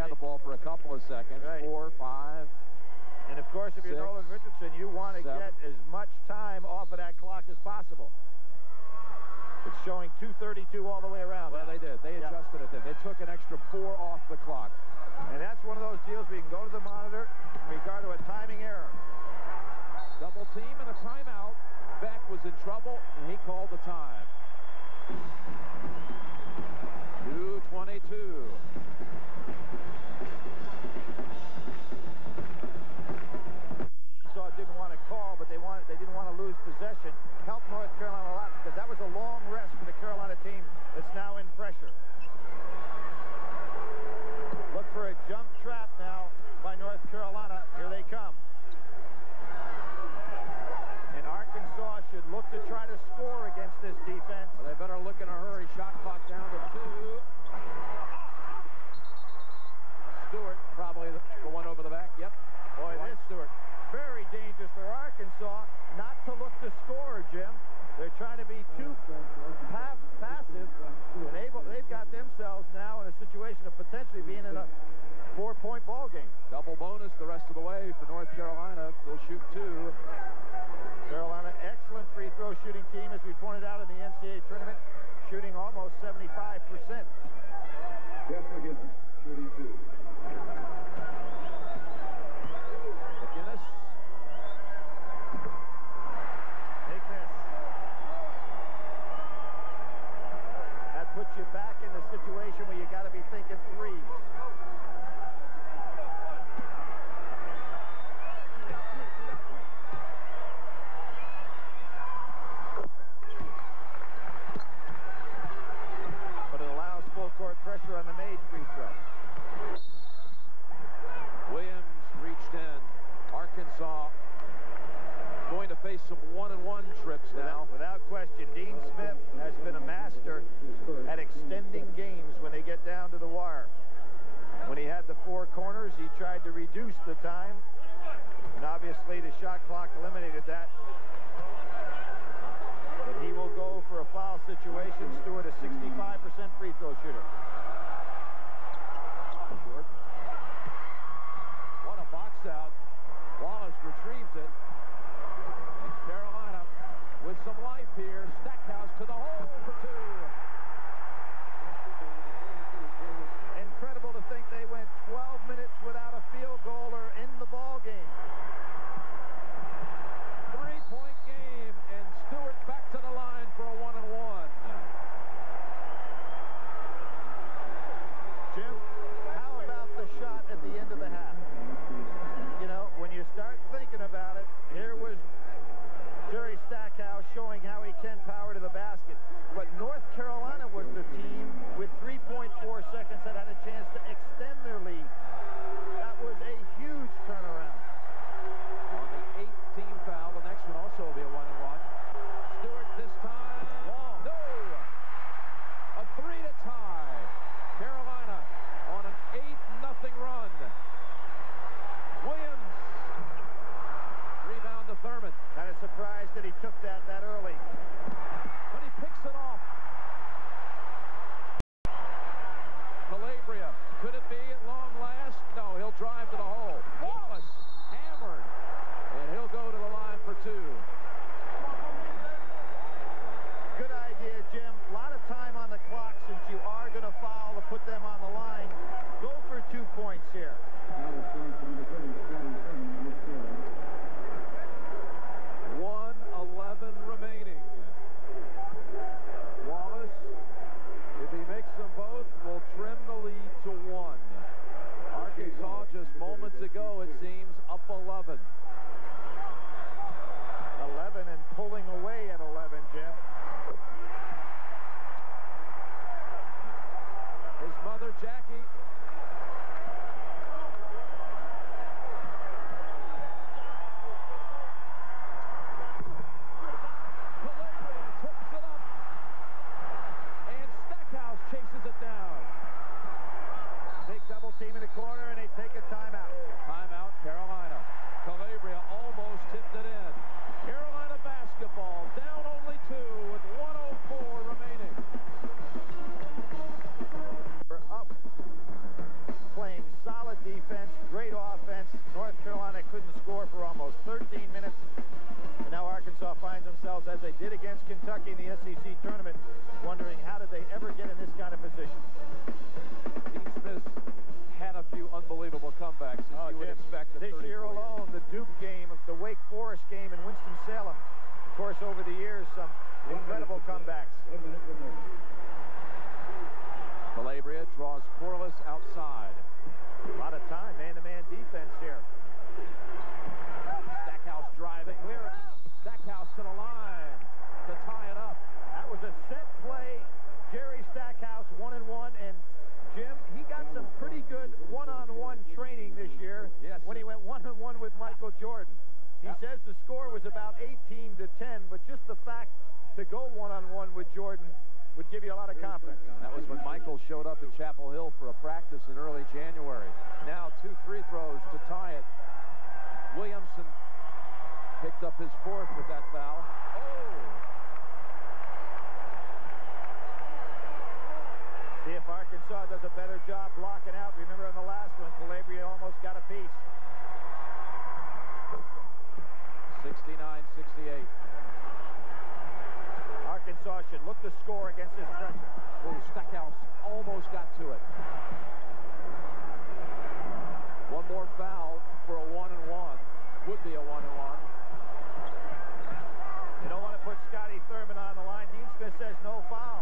had the ball for a couple of seconds. Right. 4, 5. And of course, if you're Nolan Richardson, you want to get as much time off of that clock as possible. It's showing 2:32 all the way around. Well, they did. They adjusted it then. They took an extra 4 off the clock. And that's one of those deals where you can go to the monitor in regard to a timing error. Double team and a timeout. Beck was in trouble, and he called the time. 2:22. Didn't want to call, but they didn't want to lose possession. Helped North Carolina a lot because that was a long rest for the Carolina team that's now in pressure. Look for a jump trap now by North Carolina. Here they come. And Arkansas should look to try to score against this defense. Well, they better look in a hurry. Shot clock down to 2. Stewart, probably the one over the back. Yep. Boy, this Stewart. Very dangerous for Arkansas not to look to score, Jim. They're trying to be too passive, and they've got themselves now in a situation of potentially being in a 4-point ball game. Double bonus the rest of the way for North Carolina. They'll shoot 2. Carolina, excellent free throw shooting team, as we pointed out in the NCAA tournament, shooting almost 75%. Jeff McGinnis, shooting 2. McGinnis. Take this. That puts you back in the situation where you got to be thinking threes. But it allows full court pressure on the made free throw. Williams reached in. Arkansas going to face some 1-and-1 trips now. Without question, Dean Smith has been a master at extending games when they get down to the wire. When he had the 4 corners, he tried to reduce the time, and obviously the shot clock eliminated that. But he will go for a foul situation. Stewart, a 65% free throw shooter. Short. What a box out. Wallace retrieves it. And Carolina with some life here. Stackhouse to the hole for 2. Incredible to think they went 12 minutes without a field goal or in the ball game. 3-point game, and Stewart back to the line for a 1-and-1. Jim, how about the shot at the end of the half? You know, when you start thinking about it, here was Jerry Stackhouse showing how he can power to the basket. But North Carolina was the team with 3.4 seconds that had a chance to extend their lead. That was a huge turnaround. On the 8th team foul, the next one also will be a 1-and-1. Stewart this time. Long. No! A 3 to tie. Carolina on an 8-0 run. Williams. Rebound to Thurman. Kind of surprised that he took that early. But he picks it off. Calabria. Could it be at long last? No, he'll drive to the hole. Wallace hammered. And he'll go to the line for 2. Good idea, Jim. A lot of time on the clock since you are going to foul to put them on the line. Go for 2 points here. 1:11 remaining. Wallace, if he makes them both, will trim the lead to 1. Arkansas just moments ago, it seems, up 11. 11 and pulling away at 11, Jim. His mother, Jackie. Calabria tips it up. And Stackhouse chases it down. Big double team in the corner, and they take a timeout. Timeout, Carolina. Calabria almost tipped it in. Carolina basketball down only 2 with 1:04 remaining. We're up, playing defense, great offense. North Carolina couldn't score for almost 13 minutes. And now Arkansas finds themselves, as they did against Kentucky in the SEC tournament, wondering how did they ever get in this kind of position. Dean Smith had a few unbelievable comebacks, as you would expect. This year alone, the Duke game, the Wake Forest game, and Winston-Salem. Of course, over the years, some incredible comebacks. Calabria draws Corliss outside. A lot of time, man-to-man defense here. Stackhouse driving. Stackhouse to the line to tie it up. That was a set play. Jerry Stackhouse, 1-1, and Jim, he got some pretty good one-on-one training this year. Yes, when he went one-on-one with Michael Jordan. He says the score was about 18-10, but just the fact to go one-on-one with Jordan would give you a lot of confidence. That was when Michael showed up in Chapel Hill for a practice in early January. Now 2 free throws to tie it. Williamson picked up his 4th with that foul. Oh! See if Arkansas does a better job blocking out. Remember on the last one, Calabria almost got a piece. 69-68. Arkansas should look to score against this pressure. Oh, Stackhouse almost got to it. One more foul for a 1-and-1. Would be a 1-and-1. They don't want to put Scotty Thurman on the line. Dean Smith says no foul.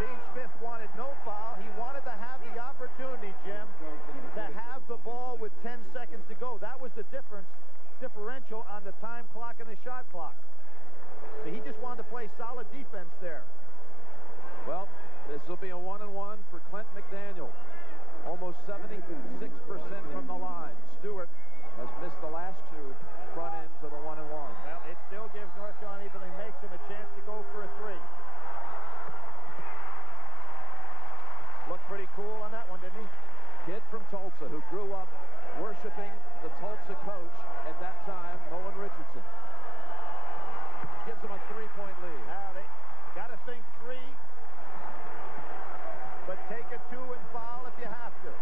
Dean Smith wanted no foul. He wanted to have the opportunity, Jim, to have the ball with 10 seconds to go. That was the differential on the time clock and the shot clock. So he just wanted to play solid defense there. Well, this will be a 1-and-1 for Clint McDaniel. Almost 76% from the line. Stewart has missed the last 2 front ends of the 1-and-1. Well, it still gives North Carolina, even if he makes him, a chance to go for a 3. Looked pretty cool on that one, didn't he? Kid from Tulsa who grew up worshiping the Tulsa coach at that time, Nolan Richardson. Gives them a 3-point lead. Now they got to think 3, but take a 2 and foul if you have to.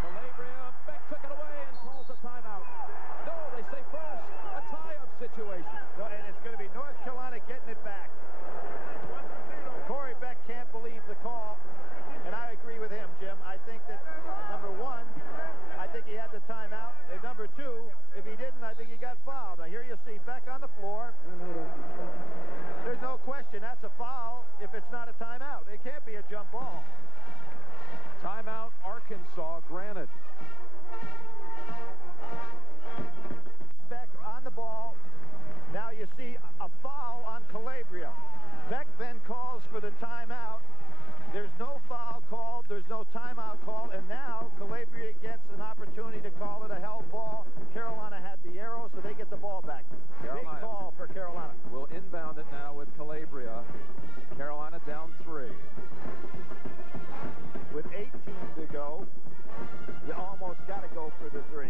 Calabria, Beck took it away and calls a timeout. No, they say first, a tie-up situation. So, and it's going to be North Carolina getting it back. Corey Beck can't believe the call, and I agree with him, Jim. I think that, number 1, I think he had the timeout, and number 2, if he didn't, I think he got fouled. Now here you see Beck on the floor. There's no question that's a foul if it's not a timeout. It can't be a jump ball. Timeout, Arkansas, granted. Beck on the ball. Now you see a foul on Calabria. Beck then calls for the timeout. There's no foul called. There's no timeout called. And now Calabria gets an opportunity to call it a held ball. Carolina had the arrow, so they get the ball back. Carolina. Big call for Carolina. Will inbound it now with Calabria. Carolina down 3. With 18 to go, you almost got to go for the 3.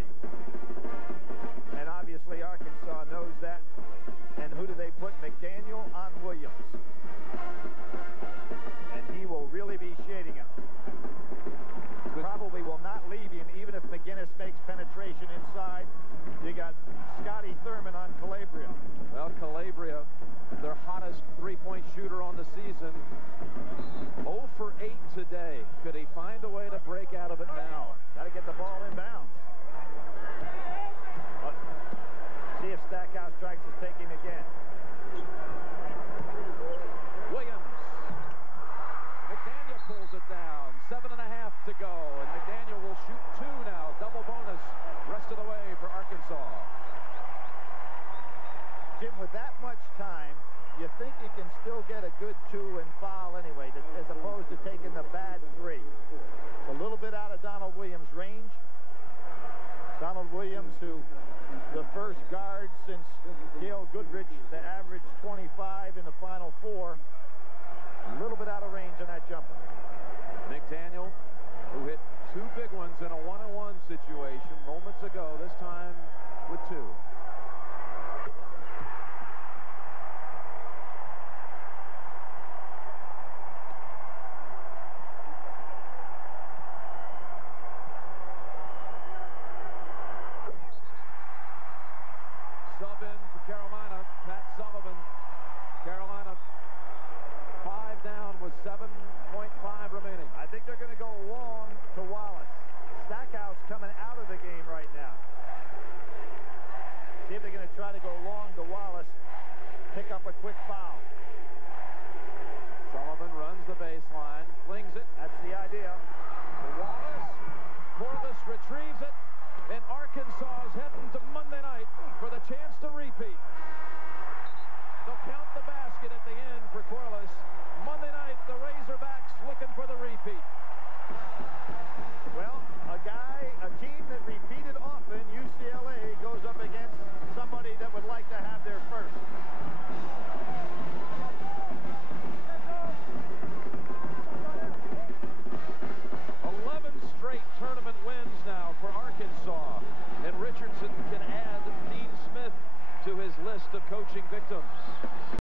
And obviously Arkansas knows that. And who do they put? McDaniel on Williams. And he will really be shading him. Probably will not leave him, even if McGinnis makes penetration inside. You got Scotty Thurman on Calabria. Well, Calabria, their hottest 3-point shooter on the season. 0 for 8 today. Could he find a way to break out of it now? Got to get the ball inbounds. See if Stackhouse strikes his taking again. Williams. McDaniel pulls it down. 7.5 to go. And McDaniel will shoot 2 now. Double bonus. Rest of the way for Arkansas. Jim, with that much time, you think you can still get a good 2 and foul anyway, as opposed to taking the bad 3. It's a little bit out of Donald Williams' range. Donald Williams, who the first guard since Gail Goodrich to average 25 in the Final Four. A little bit out of range on that jumper. McDaniel, who hit 2 big ones in a 1-on-1 situation moments ago, this time with 2. 7.5 remaining. I think they're going to go long to Wallace. Stackhouse coming out of the game right now. See if they're going to try to go long to Wallace, pick up a quick foul. Sullivan runs the baseline, flings it. That's the idea. To Wallace. Corliss retrieves it, and Arkansas is heading to Monday night for the chance to repeat. They'll count the basket at the end for Corliss. Monday night, the Razorbacks looking for the repeat. Well, a team that repeated often, UCLA, goes up against somebody that would like to have their first. Straight tournament wins now for Arkansas, and Richardson can add Dean Smith to his list of coaching victims.